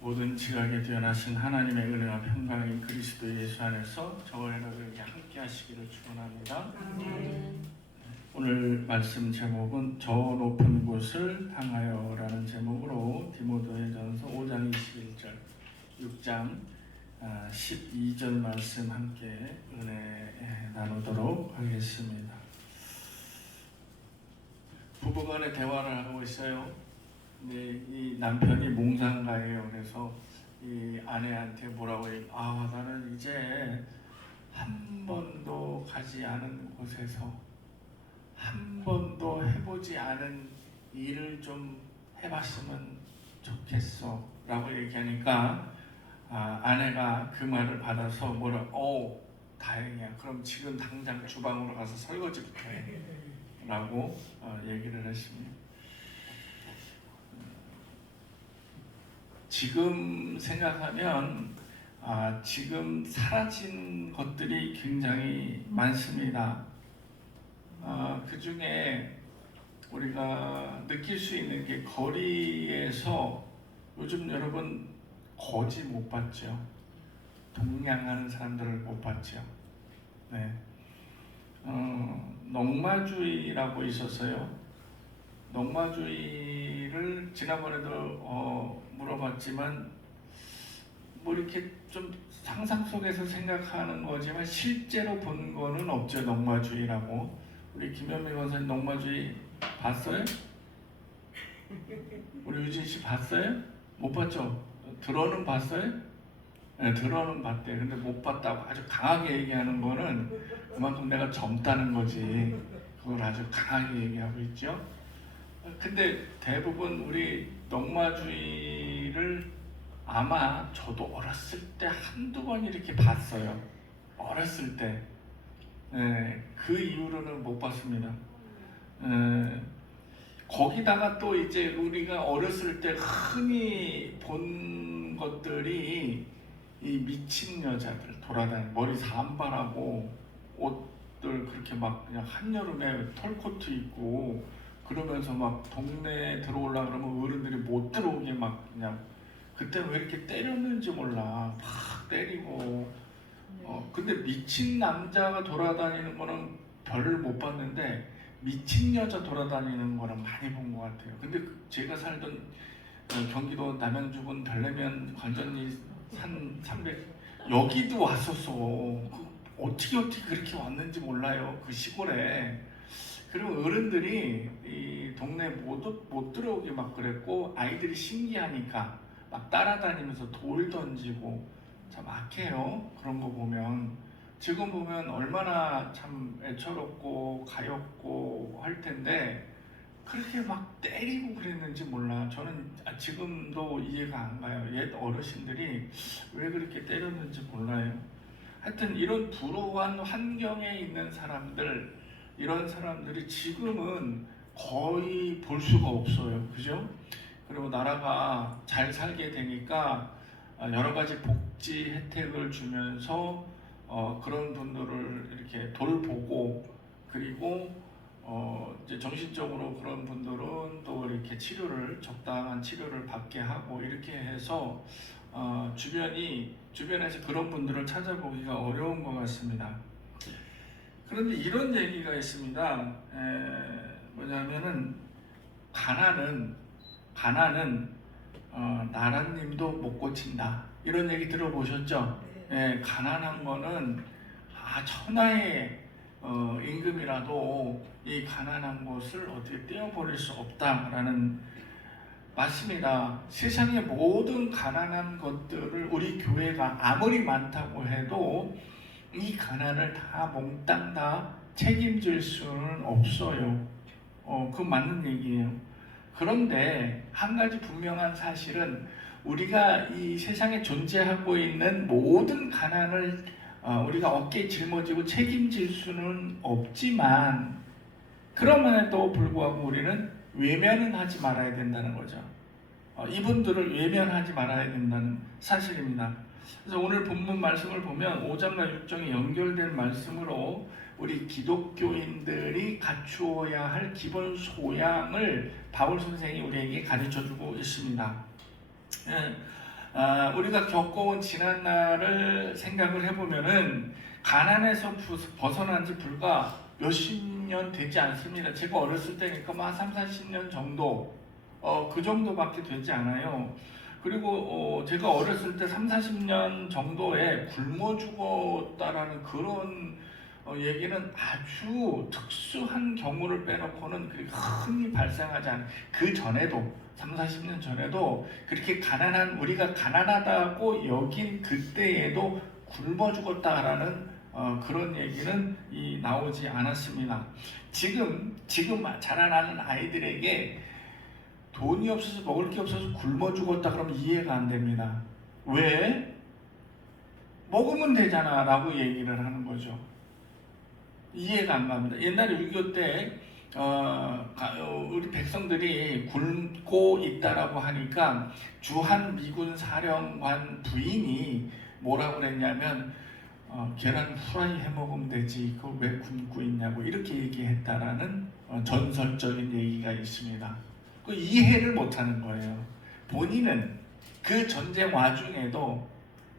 모든 지각에 뛰어나신 하나님의 은혜와 평강이 그리스도 예수 안에서 저와 여러분에게 함께 하시기를 축원합니다. 오늘 말씀 제목은 저 높은 곳을 향하여라는 제목으로 디모데전서 5장 21절, 6장 12절 말씀 함께 은혜 나누도록 하겠습니다. 부부간의 대화를 하고 있어요. 근데 이 남편이 몽상가예요. 그래서 이 아내한테 뭐라고 해요? 나는 이제 한 번도 가지 않은 곳에서 한 번도 해보지 않은 일을 좀 해봤으면 좋겠어 라고 얘기하니까 아내가 그 말을 받아서 다행이야. 그럼 지금 당장 주방으로 가서 설거지부터 해 라고 얘기를 했습니다. 지금 생각하면 지금 사라진 것들이 굉장히 많습니다. 그 중에 우리가 느낄 수 있는 게 거리에서 요즘 여러분 거지 못 봤죠? 동냥하는 사람들을 못 봤죠? 네. 넉마주의라고 있었어요. 넉마주의를 지난번에도 물어봤지만 뭐 이렇게 좀 상상 속에서 생각하는 거지만 실제로 본 거는 없죠. 넉마주의라고. 우리 김현미 권사님 넉마주의 봤어요? 우리 유진 씨 봤어요? 못 봤죠? 들어는 봤어요? 네, 들어는 봤대. 근데 못 봤다고 아주 강하게 얘기하는 거는 그만큼 내가 젊다는 거지. 그걸 아주 강하게 얘기하고 있죠. 근데 대부분 우리 넉마주의를 아마 저도 어렸을 때 한두 번 이렇게 봤어요. 어렸을 때. 그 이후로는 못 봤습니다. 거기다가 또 이제 우리가 어렸을 때 흔히 본 것들이 이 미친 여자들 돌아다니는 머리 산발하고 옷들 그렇게 막 그냥 한여름에 털코트 입고 그러면서 막 동네에 들어오려고 그러면 어른들이 못 들어오게 막 그냥 그때 왜 이렇게 때렸는지 몰라. 막 때리고 근데 미친 남자가 돌아다니는 거는 별을 못 봤는데 미친 여자 돌아다니는 거는 많이 본 것 같아요. 근데 제가 살던 경기도 남양주군 별내면 관전리 산 300 여기도 왔었어. 어떻게 그렇게 왔는지 몰라요. 그 시골에. 그리고 어른들이 이 동네 못 들어오게 막 그랬고 아이들이 신기하니까 막 따라다니면서 돌 던지고 참 악해요. 그런 거 보면 지금 보면 얼마나 참 애처롭고 가엾고 할 텐데 그렇게 막 때리고 그랬는지 몰라. 저는 지금도 이해가 안 가요. 옛 어르신들이 왜 그렇게 때렸는지 몰라요. 하여튼 이런 불우한 환경에 있는 사람들 이런 사람들이 지금은 거의 볼 수가 없어요. 그죠? 그리고 나라가 잘 살게 되니까 여러 가지 복지 혜택을 주면서 그런 분들을 이렇게 돌보고 그리고 이제 정신적으로 그런 분들은 또 이렇게 적당한 치료를 받게 하고 이렇게 해서 주변에서 그런 분들을 찾아보기가 어려운 것 같습니다. 그런데 이런 얘기가 있습니다. 뭐냐면은 가난은 나라님도 못 고친다. 이런 얘기 들어보셨죠? 가난한 거는 천하의 임금이라도 이 가난한 것을 어떻게 떼어버릴 수 없다라는 맞습니다. 세상의 모든 가난한 것들을 우리 교회가 아무리 많다고 해도 이 가난을 다 몽땅 다 책임질 수는 없어요. 그 맞는 얘기예요. 그런데 한 가지 분명한 사실은 우리가 이 세상에 존재하고 있는 모든 가난을 우리가 어깨에 짊어지고 책임질 수는 없지만 그럼에도 불구하고 우리는 외면은 하지 말아야 된다는 거죠. 이분들을 외면하지 말아야 된다는 사실입니다. 그래서 오늘 본문 말씀을 보면 5장과 6장이 연결된 말씀으로 우리 기독교인들이 갖추어야 할 기본 소양을 바울 선생이 우리에게 가르쳐주고 있습니다. 우리가 겪어온 지난 날을 생각을 해보면은 가난에서 벗어난 지 불과 몇십 년 되지 않습니다. 제가 어렸을 때니까 막 3, 40년 정도 그 정도밖에 되지 않아요. 그리고 제가 어렸을 때 3, 40년 정도에 굶어 죽었다라는 그런 얘기는 아주 특수한 경우를 빼놓고는 그렇게 흔히 발생하지 않아요. 그 전에도 3, 40년 전에도 그렇게 우리가 가난하다고 여긴 그때에도 굶어 죽었다라는 그런 얘기는 나오지 않았습니다. 지금 자라나는 아이들에게 돈이 없어서 먹을 게 없어서 굶어 죽었다 그러면 이해가 안 됩니다. 왜? 먹으면 되잖아 라고 얘기를 하는 거죠. 이해가 안 갑니다. 옛날에 6.25 때 우리 백성들이 굶고 있다라고 하니까 주한 미군 사령관 부인이 뭐라고 그랬냐면 계란 후라이 해 먹으면 되지 그거 왜 굶고 있냐고 이렇게 얘기했다라는 전설적인 얘기가 있습니다. 그 이해를 못하는 거예요. 본인은 그 전쟁 와중에도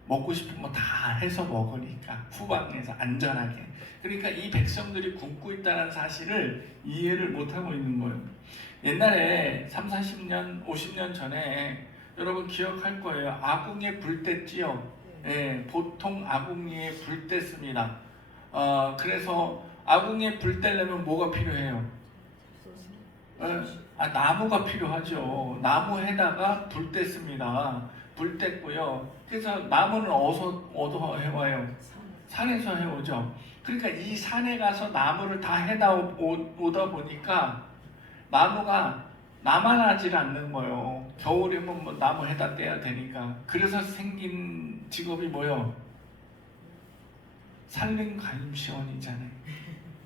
먹고 싶은 거 다 해서 먹으니까 후방에서 안전하게. 그러니까 이 백성들이 굶고 있다는 사실을 이해를 못하고 있는 거예요. 옛날에 3, 40년, 50년 전에 여러분 기억할 거예요. 아궁이에 불 뗐지요. 예, 보통 아궁이에 불 뗐습니다. 그래서 아궁이에 불 떼려면 뭐가 필요해요? 나무가 필요하죠. 나무에다가 불 뗐습니다. 불 뗐고요. 그래서 나무는 어디서 해와요? 산에서 해오죠. 그러니까 이 산에 가서 나무를 다 해다 오다 보니까 나무가 남아나질 않는 거예요. 겨울이면 뭐 나무 해다 떼야 되니까. 그래서 생긴 직업이 뭐요? 산림관시원이잖아요.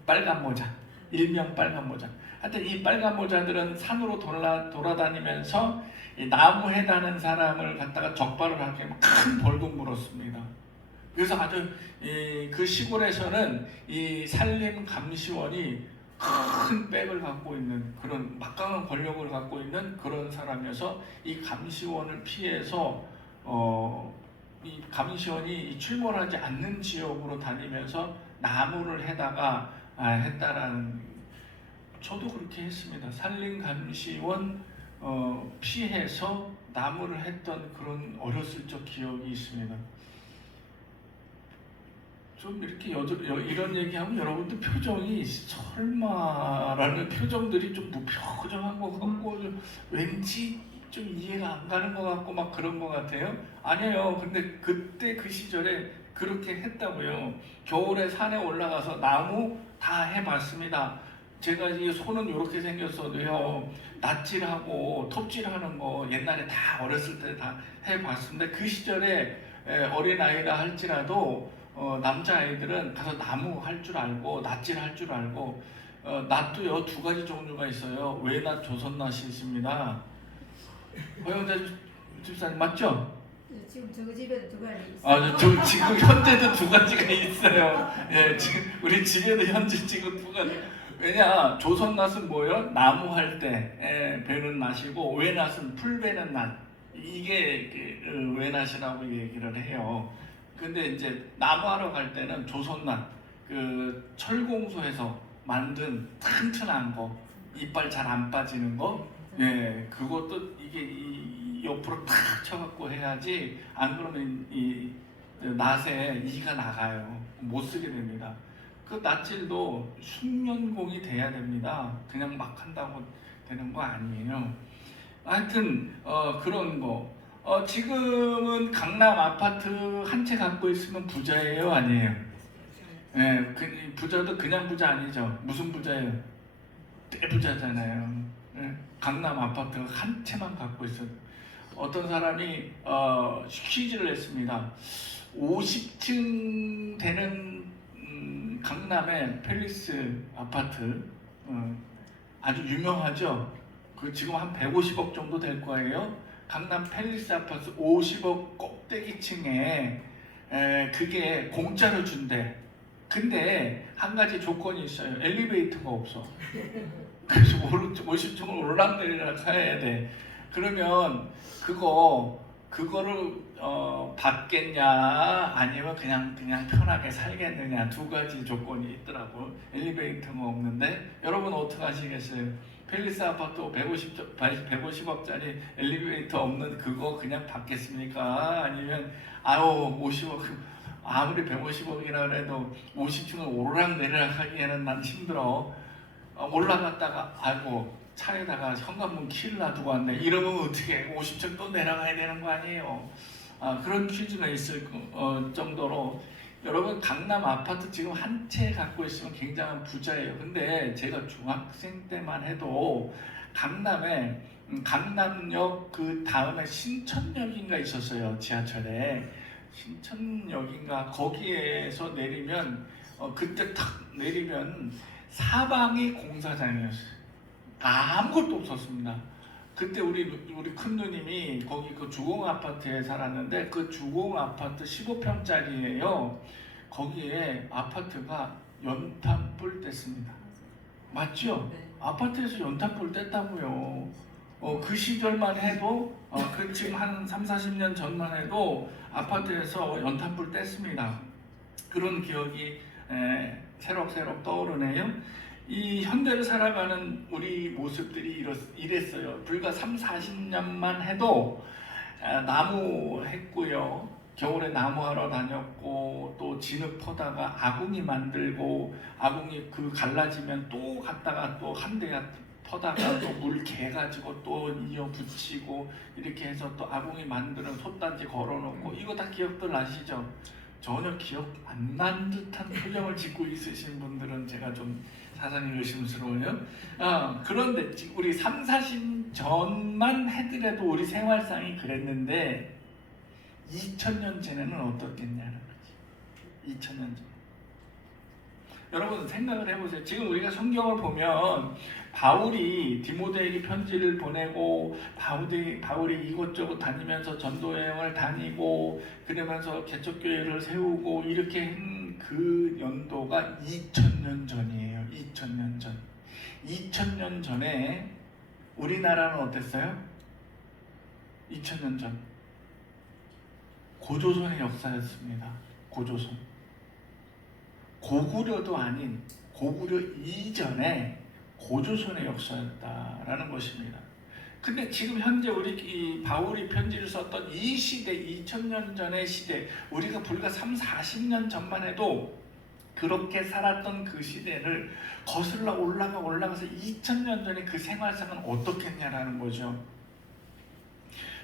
빨간 모자. 일명 빨간 모자. 하여튼 이 빨간 모자들은 산으로 돌아다니면서 이 나무 해다는 사람을 갖다가 적발을 하게 큰 벌금 물었습니다. 그래서 아주 그 시골에서는 이 산림감시원이 큰 백을 갖고 있는 그런 막강한 권력을 갖고 있는 그런 사람이어서 이 감시원을 피해서 이 감시원이 출몰하지 않는 지역으로 다니면서 나무를 해다가 했다라는. 저도 그렇게 했습니다. 산림감시원 피해서 나무를 했던 그런 어렸을 적 기억이 있습니다. 좀 이렇게 이런 얘기하면 여러분들 표정이 설마라는 표정들이 좀 무표정한 것 같고 왠지 좀 이해가 안 가는 것 같고 막 그런 것 같아요. 아니에요. 근데 그때 그 시절에 그렇게 했다고요. 겨울에 산에 올라가서 나무 다 해봤습니다. 제가 이 손은 이렇게 생겼어도요. 낫질하고 톱질하는 거 옛날에 다 어렸을 때 다 해봤습니다. 그 시절에 어린아이라 할지라도 남자아이들은 가서 나무 할 줄 알고 낫질 할 줄 알고 낫도요 2가지 종류가 있어요. 외낫, 조선낫이 있습니다. 허영자 집사님 맞죠? 지금 저 집에도 2가지 있어요. 지금 현재도 2가지가 있어요. 예, 지금 우리 집에도 현재 지금 2가지. 왜냐 조선낫은 뭐예요? 나무 할 때 베는 낫이고 외낫은 풀 베는 낫. 이게 외낫이라고 얘기를 해요. 근데 이제 나무하러 갈 때는 조선낫, 그 철공소에서 만든 튼튼한 거, 이빨 잘 안 빠지는 거, 예, 그것도 이게 옆으로 탁 쳐갖고 해야지 안 그러면 이 낫에 이가 나가요. 못 쓰게 됩니다. 그 낫질도 숙련공이 돼야 됩니다. 그냥 막 한다고 되는 거 아니에요. 하여튼 그런 거. 지금은 강남 아파트 한 채 갖고 있으면 부자예요, 아니에요? 네, 부자도 그냥 부자 아니죠. 무슨 부자예요? 대부자잖아요. 네, 강남 아파트 한 채만 갖고 있어요. 어떤 사람이 퀴즈를 했습니다. 50층 되는 강남의 팰리스 아파트 아주 유명하죠. 그 지금 한 150억 정도 될 거예요. 강남 팰리스 아파트 50억 꼭대기층에 그게 공짜로 준대. 근데 한 가지 조건이 있어요. 엘리베이터가 없어. 그래서 50층을 올라내리라 해야 돼. 그러면 그거 그거를 받겠냐 아니면 그냥 편하게 살겠느냐 두 가지 조건이 있더라고. 엘리베이터가 없는데 여러분 어떻게 하시겠어요? 팰리스 아파트 150억짜리 엘리베이터 없는 그거 그냥 받겠습니까? 아니면 50억 아무리 150억이라 그래도 50층을 오르락내리락 하기에는 난 힘들어. 올라갔다가 차에다가 현관문 키를 놔두고 왔네. 이러면 어떻게 50층 또 내려가야 되는 거 아니에요? 그런 퀴즈가 있을 정도로 여러분 강남 아파트 지금 한 채 갖고 있으면 굉장한 부자예요. 근데 제가 중학생 때만 해도 강남에 강남역 그 다음에 신천역인가 있었어요. 지하철에 신천역인가 거기에서 내리면 그때 탁 내리면 사방이 공사장이었어요. 아무것도 없었습니다. 그때 우리 큰 누님이 거기 그 주공 아파트에 살았는데 그 주공 아파트 15평짜리예요. 거기에 아파트가 연탄불 뗐습니다. 맞죠? 네. 아파트에서 연탄불 뗐다고요. 그 시절만 해도 그 지금 한 3, 40년 전만 해도 아파트에서 연탄불 뗐습니다. 그런 기억이 새록새록 떠오르네요. 이 현대를 살아가는 우리 모습들이 이랬어요. 불과 3, 40년만 해도 나무 했고요. 겨울에 나무하러 다녔고 또 진흙 퍼다가 아궁이 만들고 아궁이 그 갈라지면 또 갔다가 또 한 대 퍼다가 또 물 개가지고 또 이어 붙이고 이렇게 해서 또 아궁이 만드는 솥단지 걸어놓고 이거 다 기억들 나시죠? 전혀 기억 안 난 듯한 표정을 짓고 있으신 분들은 제가 좀 사상이 의심스러워요. 그런데 우리 3, 40 전만 해더라도 우리 생활상이 그랬는데 2000년 전에는 어떻겠냐는 거지. 2000년 전. 여러분 생각을 해보세요. 지금 우리가 성경을 보면 바울이 디모데에게 편지를 보내고 바울이 이곳저곳 다니면서 전도여행을 다니고 그러면서 개척교회를 세우고 이렇게 한 그 연도가 2000년 전이에요. 2000년 전. 2000년 전에 우리나라는 어땠어요? 2000년 전. 고조선의 역사였습니다. 고조선. 고구려도 아닌 고구려 이전에 고조선의 역사였다라는 것입니다. 근데 지금 현재 이 바울이 편지를 썼던 이 시대, 2000년 전의 시대, 우리가 불과 3, 40년 전만 해도 그렇게 살았던 그 시대를 거슬러 올라가서 2000년 전에 그 생활상은 어떻겠냐라는 거죠.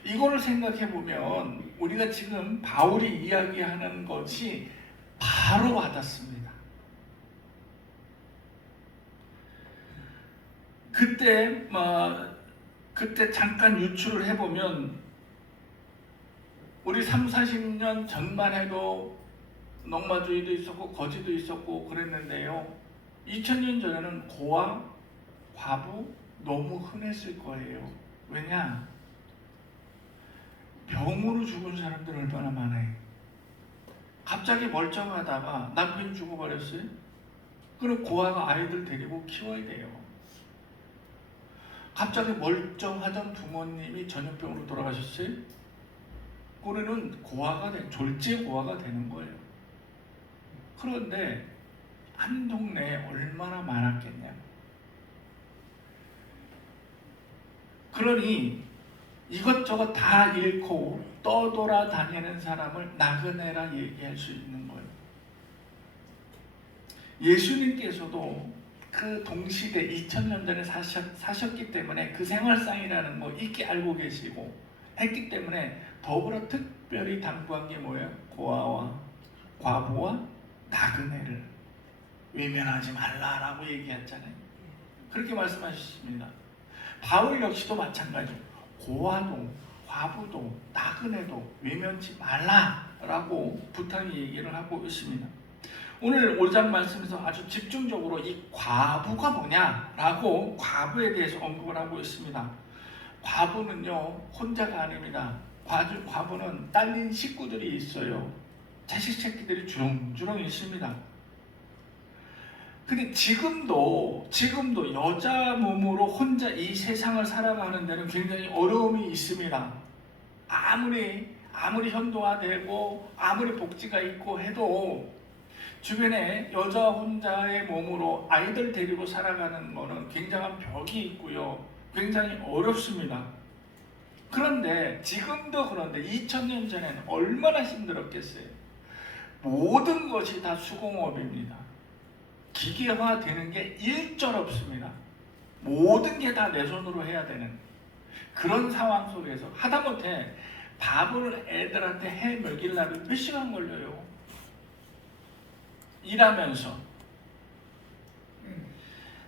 이거를 생각해 보면 우리가 지금 바울이 이야기하는 것이 바로 와닿습니다. 그때 잠깐 유추를 해보면 우리 3, 40년 전만 해도 농마주의도 있었고 거지도 있었고 그랬는데요. 2000년 전에는 고아, 과부 너무 흔했을 거예요. 왜냐? 병으로 죽은 사람들 얼마나 많아요. 갑자기 멀쩡하다가 남편이 죽어버렸어요. 그럼 고아가 아이들 데리고 키워야 돼요. 갑자기 멀쩡하던 부모님이 전염병으로 돌아가셨어요. 그러면 졸제 고아가 되는 거예요. 그런데 한 동네에 얼마나 많았겠냐. 그러니 이것저것 다 잃고 떠돌아다니는 사람을 나그네라 얘기할 수 있는 거예요. 예수님께서도 그 동시대 2000년 전에 사셨기 때문에 그 생활상이라는 거 익히 알고 계시고 했기 때문에 더불어 특별히 당부한 게 뭐예요? 고아와 과부와 나그네를 외면하지 말라라고 얘기했잖아요. 그렇게 말씀하셨습니다. 바울 역시도 마찬가지로 고아도 과부도 나그네도 외면치 말라라고 부탁이 얘기를 하고 있습니다. 오늘 5장 말씀에서 아주 집중적으로 이 과부가 뭐냐라고 과부에 대해서 언급을 하고 있습니다. 과부는요 혼자가 아닙니다. 과부는 딸린 식구들이 있어요. 자식 새끼들이 주렁주렁 있습니다. 근데 지금도 여자 몸으로 혼자 이 세상을 살아가는 데는 굉장히 어려움이 있습니다. 아무리 현도화되고 아무리 복지가 있고 해도 주변에 여자 혼자의 몸으로 아이들 데리고 살아가는 거는 굉장한 벽이 있고요. 굉장히 어렵습니다. 그런데 지금도 그런데 2000년 전에는 얼마나 힘들었겠어요. 모든 것이 다 수공업입니다. 기계화되는 게 일절 없습니다. 모든 게 다 내 손으로 해야 되는 그런 상황 속에서 하다못해 밥을 애들한테 해 먹이려면 몇 시간 걸려요. 일하면서.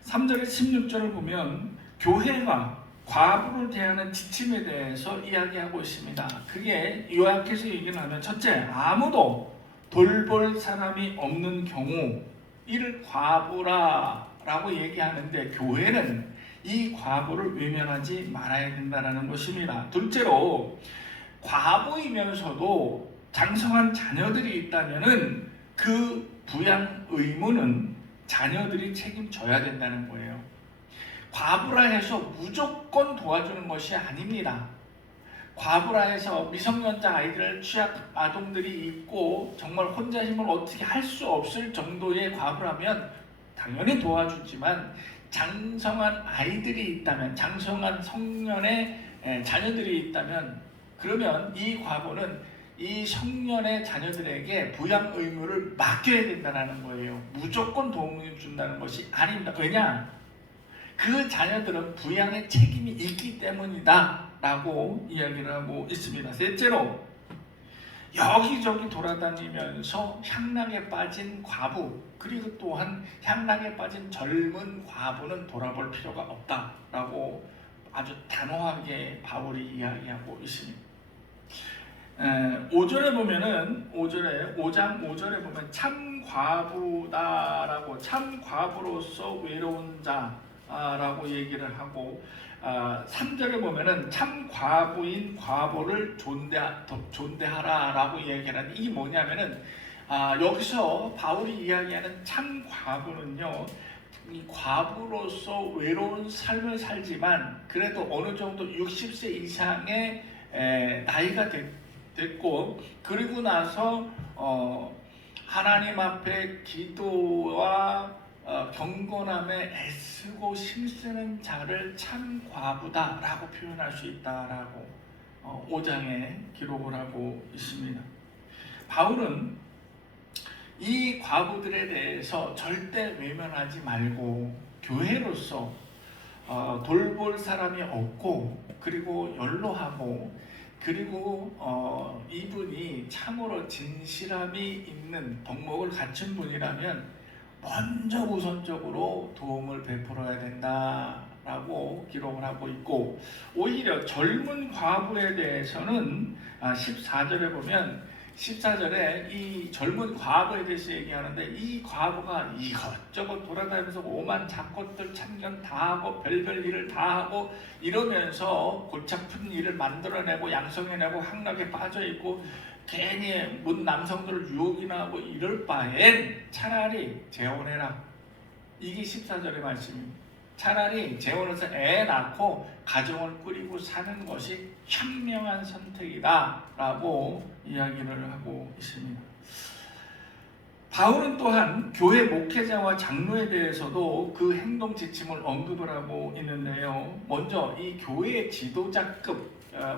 3절에 16절을 보면 교회가 과부를 대하는 지침에 대해서 이야기하고 있습니다. 그게 요약해서 얘기를 하면 첫째, 아무도 돌볼 사람이 없는 경우 이를 과부라라고 얘기하는데 교회는 이 과부를 외면하지 말아야 된다는 것입니다. 둘째로 과부이면서도 장성한 자녀들이 있다면은 그 부양 의무는 자녀들이 책임져야 된다는 거예요. 과부라 해서 무조건 도와주는 것이 아닙니다. 과부라 해서 미성년자 아이들 취약 아동들이 있고 정말 혼자 힘을 어떻게 할 수 없을 정도의 과부라면 당연히 도와주지만 장성한 아이들이 있다면 장성한 성년의 자녀들이 있다면 그러면 이 과부는 이 성년의 자녀들에게 부양 의무를 맡겨야 된다는 거예요. 무조건 도움을 준다는 것이 아닙니다. 왜냐? 그 자녀들은 부양의 책임이 있기 때문이다 라고 이야기를 하고 있습니다. 셋째로 여기저기 돌아다니면서 향락에 빠진 과부 그리고 또한 향락에 빠진 젊은 과부는 돌아볼 필요가 없다라고 아주 단호하게 바울이 이야기하고 있습니다. 5절에 보면은 5장 5절에 보면 참 과부다라고 참 과부로서 외로운 자라고 얘기를 하고 3절에 보면은 참 과부인 과부를 존대하라라고 얘기를 하는데 이게 뭐냐면은 여기서 바울이 이야기하는 참 과부는요. 이 과부로서 외로운 삶을 살지만 그래도 어느 정도 60세 이상의 나이가 됐고 그리고 나서 하나님 앞에 기도와 경건함에 애쓰고 힘쓰는 자를 참 과부다라고 표현할 수 있다라고 5장에 기록을 하고 있습니다. 바울은 이 과부들에 대해서 절대 외면하지 말고 교회로서 돌볼 사람이 없고 그리고 연로하고 그리고 이분이 참으로 진실함이 있는 덕목을 갖춘 분이라면 먼저 우선적으로 도움을 베풀어야 된다라고 기록을 하고 있고 오히려 젊은 과부에 대해서는 14절에 보면 14절에 이 젊은 과부에 대해서 얘기하는데 이 과부가 이것저것 돌아다니면서 오만 잡것들 참견 다 하고 별별 일을 다 하고 이러면서 골치 아픈 일을 만들어내고 양성해내고 향락에 빠져있고 괜히 문 남성들을 유혹이나 하고 이럴 바엔 차라리 재혼해라. 이게 14절의 말씀입니다. 차라리 재혼해서 애 낳고 가정을 꾸리고 사는 것이 현명한 선택이다 라고 이야기를 하고 있습니다. 바울은 또한 교회 목회자와 장로에 대해서도 그 행동 지침을 언급을 하고 있는데요. 먼저 이 교회의 지도자급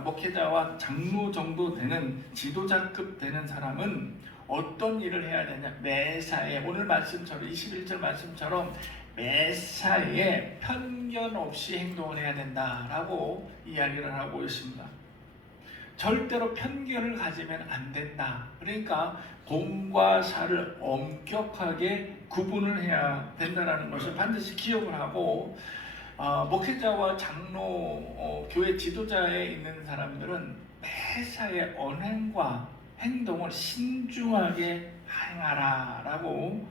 목회자와 장로 정도 되는 지도자급 되는 사람은 어떤 일을 해야 되냐? 매사에 오늘 말씀처럼 21절 말씀처럼 매사에 편견 없이 행동을 해야 된다라고 이야기를 하고 있습니다. 절대로 편견을 가지면 안 된다. 그러니까 공과 사를 엄격하게 구분을 해야 된다는 것을 반드시 기억을 하고 목회자와 장로, 교회 지도자에 있는 사람들은 매사에 언행과 행동을 신중하게 행하라라고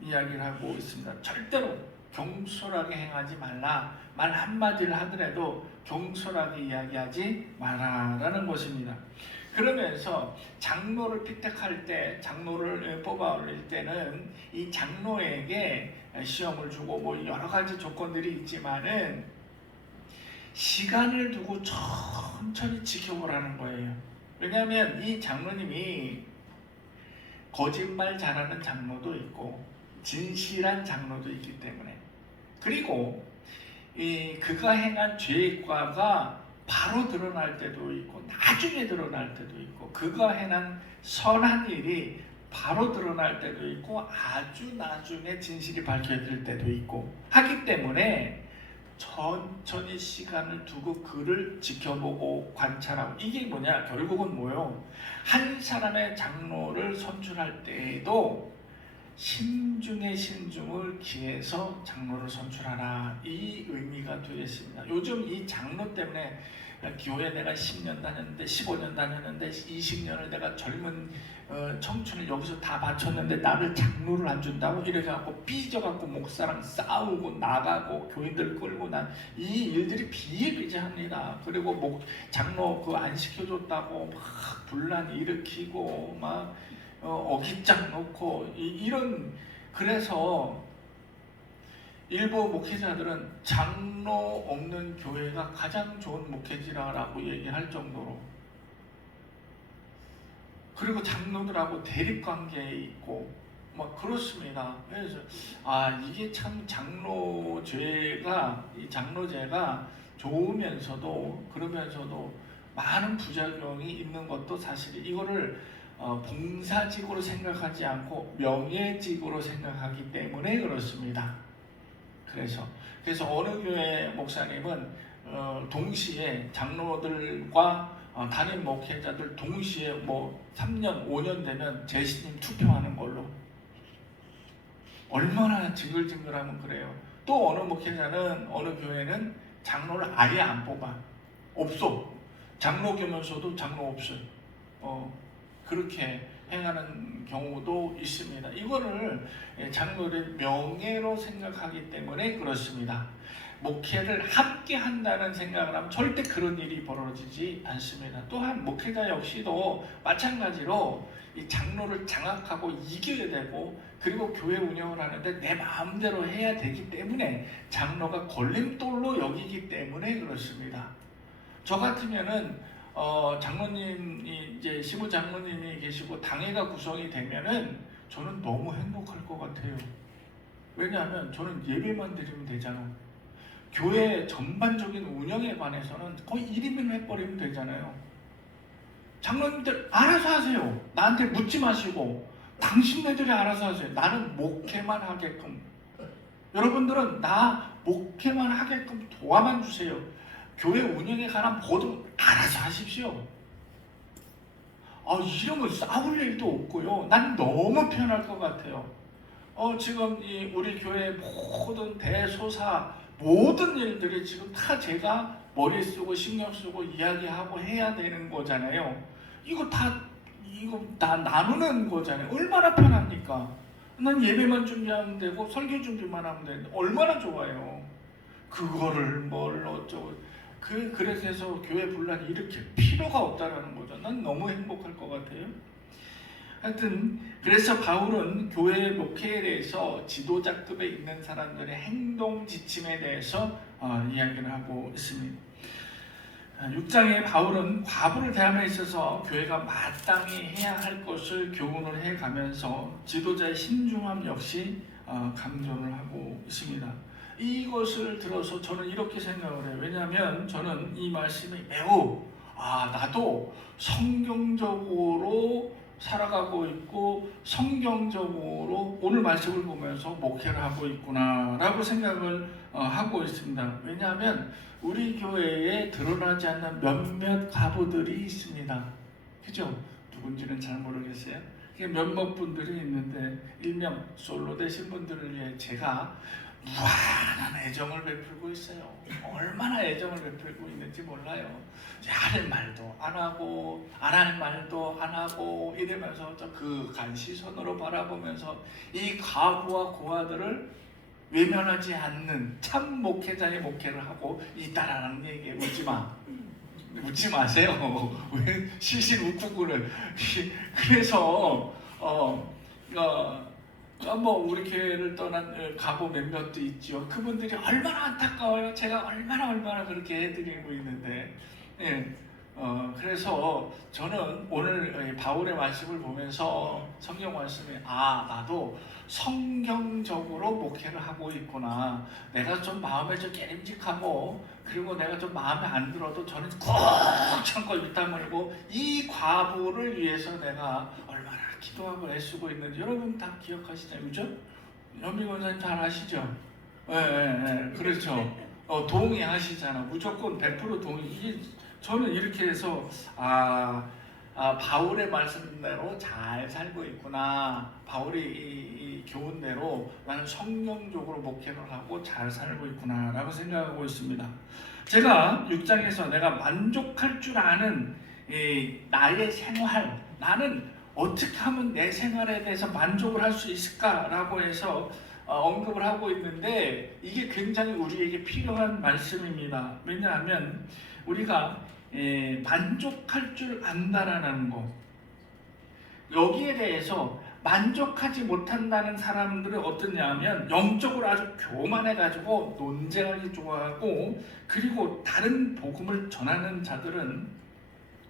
이야기를 하고 있습니다. 절대로 경솔하게 행하지 말라. 말 한마디를 하더라도 경솔하게 이야기하지 마라라는 것입니다. 그러면서 장로를 픽택할 때, 장로를 뽑아 올릴 때는 이 장로에게 시험을 주고 뭐 여러 가지 조건들이 있지만은 시간을 두고 천천히 지켜보라는 거예요. 왜냐하면 이 장로님이 거짓말 잘하는 장로도 있고 진실한 장로도 있기 때문에, 그리고 그가 행한 죄과가 바로 드러날 때도 있고 나중에 드러날 때도 있고, 그가 행한 선한 일이 바로 드러날 때도 있고 아주 나중에 진실이 밝혀질 때도 있고 하기 때문에 천천히 시간을 두고 그를 지켜보고 관찰하고, 이게 뭐냐, 결국은 뭐요, 한 사람의 장로를 선출할 때에도 신중에 신중을 기해서 장로를 선출하라, 이 의미가 되어 있습니다. 요즘 이 장로 때문에 교회 내가 10년 다녔는데 15년 다녔는데 20년을 내가 젊은 청춘을 여기서 다 바쳤는데 나를 장로를 안 준다고 이래갖고 삐져갖고 목사랑 싸우고 나가고 교인들 끌고 난 이 일들이 비일비재합니다. 그리고 장로 안 시켜줬다고 막 분란 일으키고 막 어깃장 놓고 이런, 그래서 일부 목회자들은 장로 없는 교회가 가장 좋은 목회지라고 얘기할 정도로, 그리고 장로들하고 대립관계에 있고 막 그렇습니다. 그래서 이게 참 장로제가 좋으면서도 그러면서도 많은 부작용이 있는 것도 사실이, 이거를 봉사직으로 생각하지 않고 명예직으로 생각하기 때문에 그렇습니다. 그래서 어느 교회 목사님은 동시에 장로들과 담임 목회자들 동시에 3년 5년 되면 재신임 투표하는 걸로, 얼마나 징글징글하면 그래요. 또 어느 목회자는, 어느 교회는 장로를 아예 안 뽑아, 없어, 장로교면서도 장로 없어요. 그렇게 행하는 경우도 있습니다. 이거를 장로를 명예로 생각하기 때문에 그렇습니다. 목회를 함께 한다는 생각을 하면 절대 그런 일이 벌어지지 않습니다. 또한 목회자 역시도 마찬가지로 이 장로를 장악하고 이겨야 되고, 그리고 교회 운영을 하는데 내 마음대로 해야 되기 때문에 장로가 걸림돌로 여기기 때문에 그렇습니다. 저 같으면은 장로님이 이제 시부 장로님이 계시고 당회가 구성이 되면은 저는 너무 행복할 것 같아요. 왜냐하면 저는 예배만 드리면 되잖아. 교회 전반적인 운영에 관해서는 거의 1인분 해버리면 되잖아요. 장로님들 알아서 하세요. 나한테 묻지 마시고 당신네들이 알아서 하세요. 나는 목회만 하게끔, 여러분들은 나 목회만 하게끔 도와만 주세요. 교회 운영에 관한 모든 알아서 하십시오. 이러면 싸울 일도 없고요. 난 너무 편할 것 같아요. 지금 우리 교회 모든 대소사 모든 일들이 지금 다 제가 머리 쓰고 신경 쓰고 이야기하고 해야 되는 거잖아요. 이거 다 나누는 거잖아요. 얼마나 편합니까? 난 예배만 준비하면 되고 설교 준비만 하면 되는데 얼마나 좋아요. 그거를 뭘 어쩌고, 그래서 교회 분란이 일으킬 필요가 없다라는 거죠. 난 너무 행복할 것 같아요. 하여튼 그래서 바울은 교회 목회에 대해서 지도자급에 있는 사람들의 행동 지침에 대해서 이야기를 하고 있습니다. 6장에 바울은 과부를 대함에 있어서 교회가 마땅히 해야 할 것을 교훈을 해가면서 지도자의 신중함 역시 강조를 하고 있습니다. 이것을 들어서 저는 이렇게 생각을 해요. 왜냐하면 저는 이 말씀이 매우 나도 성경적으로 살아가고 있고 성경적으로 오늘 말씀을 보면서 목회를 하고 있구나 라고 생각을 하고 있습니다. 왜냐하면 우리 교회에 드러나지 않는 몇몇 과부들이 있습니다. 그죠? 누군지는 잘 모르겠어요. 몇몇 분들이 있는데 일명 솔로 되신 분들을 위해 제가 무한한 애정을 베풀고 있어요. 얼마나 애정을 베풀고 있는지 몰라요. 할 말도 안 하고 안 할 말도 안 하고 이러면서 그 간시선으로 바라보면서 이 과부와 고아들을 외면하지 않는 참 목회자의 목회를 하고 있다라는 얘기에 웃지 마세요. 왜 실실 웃고 그래. 그래서 뭐 우리 교회를 떠난 가보 몇몇도 있죠. 그분들이 얼마나 안타까워요. 제가 얼마나 그렇게 해드리고 있는데, 예. 그래서 저는 오늘 바울의 말씀을 보면서 성경 말씀에 나도 성경적으로 목회를 하고 있구나. 내가 좀 마음에 좀 깨림직하고 그리고 내가 좀 마음에 안 들어도 저는 꾹 참고 입 다물고 이 과부를 위해서 내가 얼마나 기도하고 애쓰고 있는지 여러분 다 기억하시잖아요, 그죠? 현미 권사님 잘 아시죠? 예, 그렇죠. 동의하시잖아. 무조건 100% 동의. 이게 저는 이렇게 해서 바울의 말씀대로 잘 살고 있구나. 바울의 이 교훈대로 나는 성령적으로 목회를 하고 잘 살고 있구나 라고 생각하고 있습니다. 제가 6장에서 내가 만족할 줄 아는 나의 생활, 나는 어떻게 하면 내 생활에 대해서 만족을 할 수 있을까라고 해서 언급을 하고 있는데 이게 굉장히 우리에게 필요한 말씀입니다. 왜냐하면 우리가 만족할 줄 안다라는 거, 여기에 대해서 만족하지 못한다는 사람들은 어떠냐면 영적으로 아주 교만해가지고 논쟁하기 좋아하고, 그리고 다른 복음을 전하는 자들은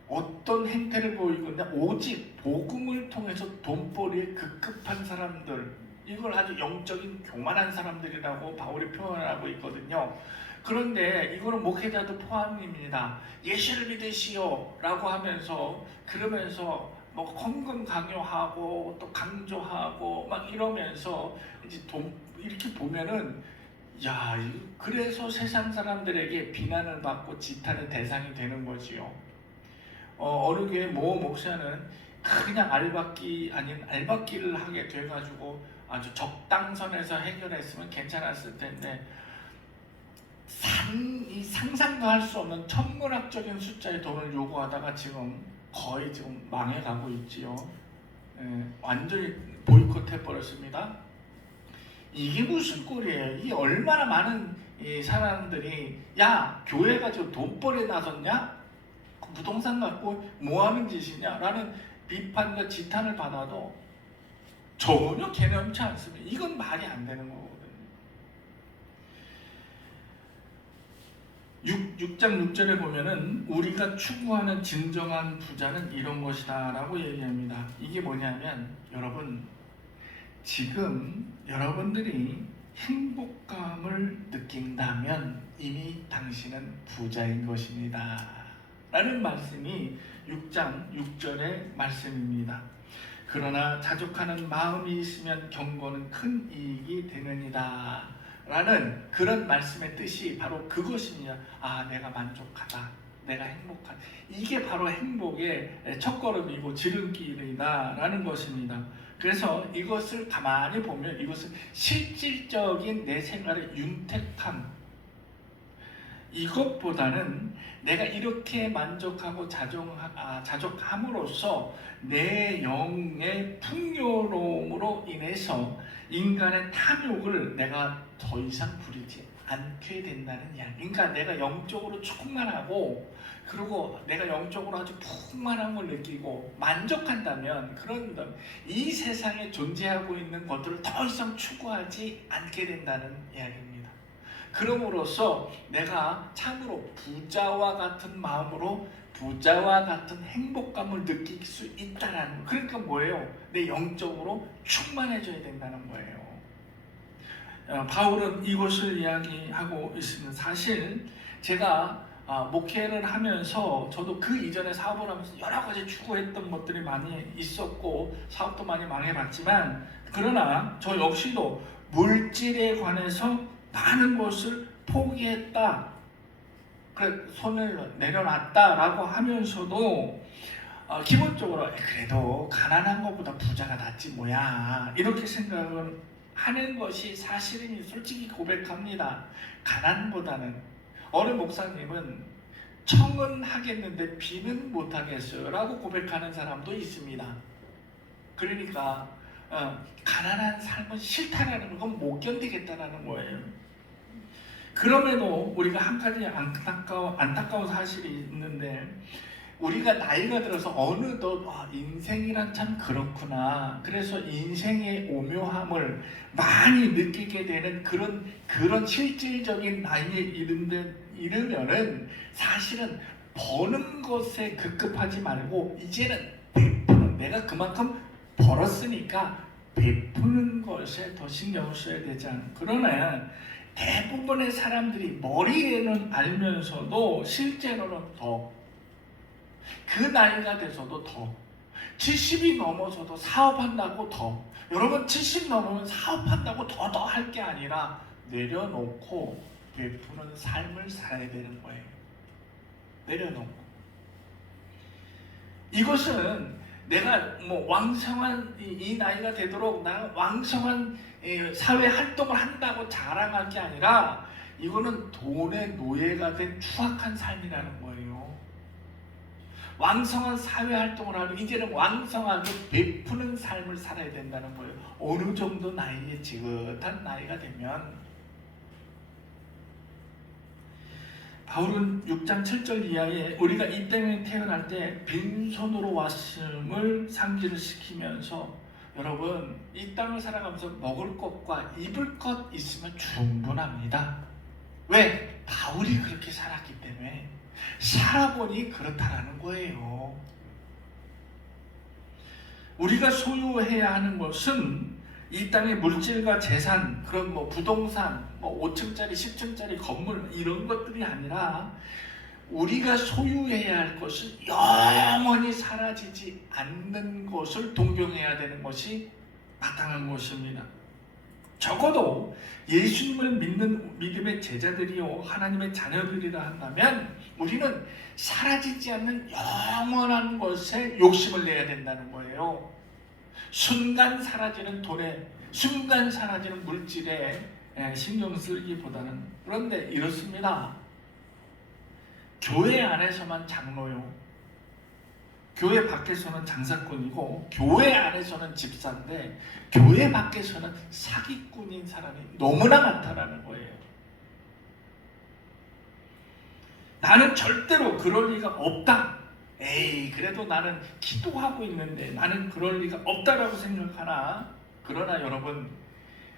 어떤 행태를 보이고 있냐, 오직 복음을 통해서 돈벌이에 급급한 사람들, 이걸 아주 영적인 교만한 사람들이라고 바울이 표현하고 있거든요. 그런데 이거는 목회자도 포함입니다. 예수를 믿으시오 라고 하면서 그러면서 뭐 헌금 강요하고 또 강조하고 막 이러면서 이제 이렇게 보면은 그래서 세상 사람들에게 비난을 받고 지탄의 대상이 되는 거지요. 어느 교회 모 목사는 그냥 알박기 아닌 알박기를 하게 돼가지고 아주 적당선에서 해결했으면 괜찮았을 텐데 상상도 할 수 없는 천문학적인 숫자의 돈을 요구하다가 지금 거의 지금 망해가고 있지요. 완전히 보이콧 해버렸습니다. 이게 무슨 꼴이에요? 이 얼마나 많은 이 사람들이 교회가 지금 돈벌이에 나섰냐? 부동산 갖고 뭐하는 짓이냐? 라는 비판과 지탄을 받아도 전혀 개념치 않습니다. 이건 말이 안 되는 거거든요. 6장 6절에 보면은 우리가 추구하는 진정한 부자는 이런 것이다 라고 얘기합니다. 이게 뭐냐면 여러분, 지금 여러분들이 행복감을 느낀다면 이미 당신은 부자인 것입니다 라는 말씀이 6장 6절의 말씀입니다. 그러나 자족하는 마음이 있으면 경건은 큰 이익이 되느니라 라는 그런 말씀의 뜻이 바로 그것입니다. 내가 만족하다, 내가 행복하다, 이게 바로 행복의 첫걸음이고 지름길이다 라는 것입니다. 그래서 이것을 가만히 보면 이것은 실질적인 내 생활의 윤택함, 이것보다는 내가 이렇게 만족하고 자족함으로써 내 영의 풍요로움으로 인해서 인간의 탐욕을 내가 더 이상 부리지 않게 된다는 이야기. 그러니까 내가 영적으로 충만하고 그리고 내가 영적으로 아주 풍만한 걸 느끼고 만족한다면 그런 이 세상에 존재하고 있는 것들을 더 이상 추구하지 않게 된다는 이야기입니다. 그럼으로써 내가 참으로 부자와 같은 마음으로 부자와 같은 행복감을 느낄 수 있다는, 그러니까 뭐예요? 내 영적으로 충만해져야 된다는 거예요. 바울은 이것을 이야기하고 있습니다. 사실 제가 목회를 하면서 저도 그 이전에 사업을 하면서 여러 가지 추구했던 것들이 많이 있었고 사업도 많이 망해봤지만, 그러나 저 역시도 물질에 관해서 많은 것을 포기했다, 손을 내려놨다라고 하면서도 기본적으로 그래도 가난한 것보다 부자가 낫지 뭐야 이렇게 생각을 하는 것이 사실은 솔직히 고백합니다. 가난보다는 어느 목사님은 청은 하겠는데 비는 못하겠어요 라고 고백하는 사람도 있습니다. 그러니까 가난한 삶은 싫다라는 건 못 견디겠다라는 거예요. 그럼에도 우리가 한 가지 안타까운 사실이 있는데, 우리가 나이가 들어서 어느덧 인생이란 참 그렇구나. 그래서 인생의 오묘함을 많이 느끼게 되는 그런 실질적인 나이에 이르면은 사실은 버는 것에 급급하지 말고 이제는 베푸는, 내가 그만큼 벌었으니까 베푸는 것에 더 신경을 써야 되지 않나. 그러나 대부분의 사람들이 머리에는 알면서도 실제로는 그 나이가 돼서도 70이 넘어서도 사업한다고 여러분 70 넘으면 사업한다고 더 할 게 아니라 내려놓고 베푸는 삶을 살아야 되는 거예요. 내려놓고. 이것은 내가 왕성한 이 나이가 되도록 나 왕성한 사회 활동을 한다고 자랑할 게 아니라 이거는 돈의 노예가 된 추악한 삶이라는 거예요. 왕성한 사회 활동을 하고 이제는 왕성하게 베푸는 삶을 살아야 된다는 거예요. 어느 정도 나이에 지긋한 나이가 되면. 바울은 6장 7절 이하에 우리가 이 땅에 태어날 때 빈손으로 왔음을 상기를 시키면서 여러분 이 땅을 살아가면서 먹을 것과 입을 것 있으면 충분합니다. 왜? 바울이 그렇게 살았기 때문에. 살아보니 그렇다라는 거예요. 우리가 소유해야 하는 것은 이 땅의 물질과 재산, 그런 부동산, 5층짜리, 10층짜리 건물 이런 것들이 아니라 우리가 소유해야 할 것은 영원히 사라지지 않는 것을 동경해야 되는 것이 마땅한 것입니다. 적어도 예수님을 믿는 믿음의 제자들이요 하나님의 자녀들이라 한다면 우리는 사라지지 않는 영원한 것에 욕심을 내야 된다는 거예요. 순간 사라지는 돈에, 순간 사라지는 물질에 신경 쓰기보다는. 그런데 이렇습니다. 교회 안에서만 장로요, 교회 밖에서는 장사꾼이고 교회 안에서는 집사인데 교회 밖에서는 사기꾼인 사람이 너무나 많다라는 거예요. 나는 절대로 그럴 리가 없다. 에이, 그래도 나는 기도하고 있는데 나는 그럴 리가 없다라고 생각하나, 그러나 여러분,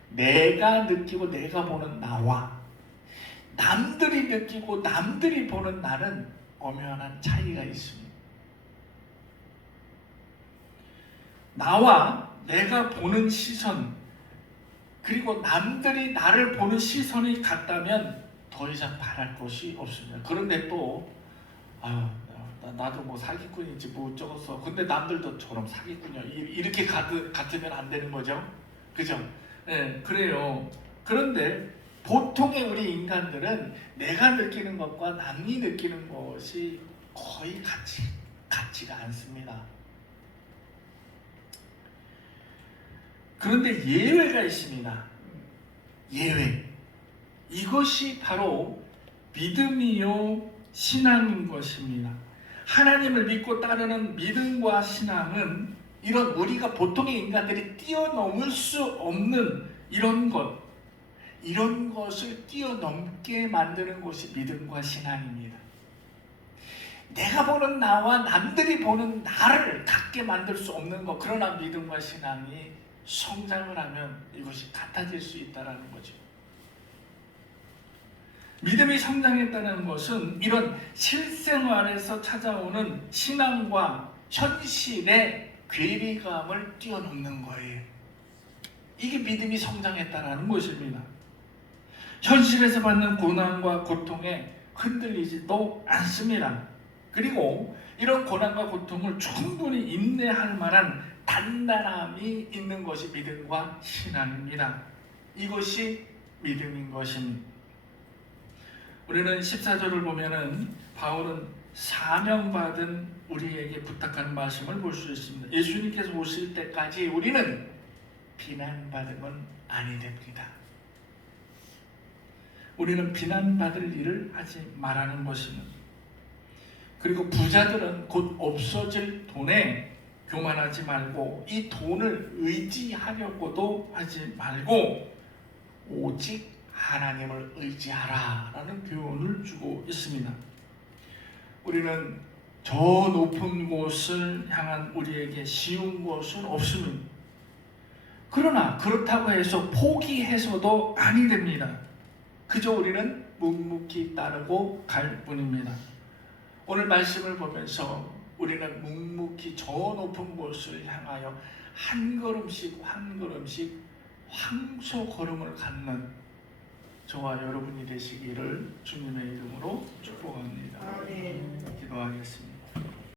내가 느끼고 내가 보는 나와 남들이 느끼고 남들이 보는 나는 엄연한 차이가 있습니다. 나와 내가 보는 시선, 그리고 남들이 나를 보는 시선이 같다면 더 이상 바랄 것이 없습니다. 그런데 또 나도 사기꾼이지 어쩌겠어. 근데 남들도 저럼 사기꾼이야. 이렇게 같으면 안 되는 거죠. 그죠? 네, 그래요. 그런데 보통의 우리 인간들은 내가 느끼는 것과 남이 느끼는 것이 거의 같지가 않습니다. 그런데 예외가 있습니다. 예외. 이것이 바로 믿음이요 신앙인 것입니다. 하나님을 믿고 따르는 믿음과 신앙은 이런 우리가 보통의 인간들이 뛰어넘을 수 없는 이런 것을 뛰어넘게 만드는 것이 믿음과 신앙입니다. 내가 보는 나와 남들이 보는 나를 같게 만들 수 없는 것, 그러나 믿음과 신앙이 성장을 하면 이것이 같아질 수 있다는 거죠. 믿음이 성장했다는 것은 이런 실생활에서 찾아오는 신앙과 현실의 괴리감을 뛰어넘는 거예요. 이게 믿음이 성장했다는 것입니다. 현실에서 받는 고난과 고통에 흔들리지도 않습니다. 그리고 이런 고난과 고통을 충분히 인내할 만한 단단함이 있는 것이 믿음과 신앙입니다. 이것이 믿음인 것입니다. 우리는 14절을 보면은 바울은 사명받은 우리에게 부탁하는 말씀을 볼 수 있습니다. 예수님께서 오실 때까지 우리는 비난받은 건 아니 됩니다. 우리는 비난받을 일을 하지 말라는 것입니다. 그리고 부자들은 곧 없어질 돈에 교만하지 말고 이 돈을 의지하려고도 하지 말고 오직 하나님을 의지하라 라는 교훈을 주고 있습니다. 우리는 저 높은 곳을 향한 우리에게 쉬운 곳은 없습니다. 그러나 그렇다고 해서 포기해서도 아니 됩니다. 그저 우리는 묵묵히 따르고 갈 뿐입니다. 오늘 말씀을 보면서 우리는 묵묵히 저 높은 곳을 향하여 한 걸음씩 한 걸음씩 황소 걸음을 갖는 저와 여러분이 되시기를 주님의 이름으로 축복합니다. 네. 기도하겠습니다.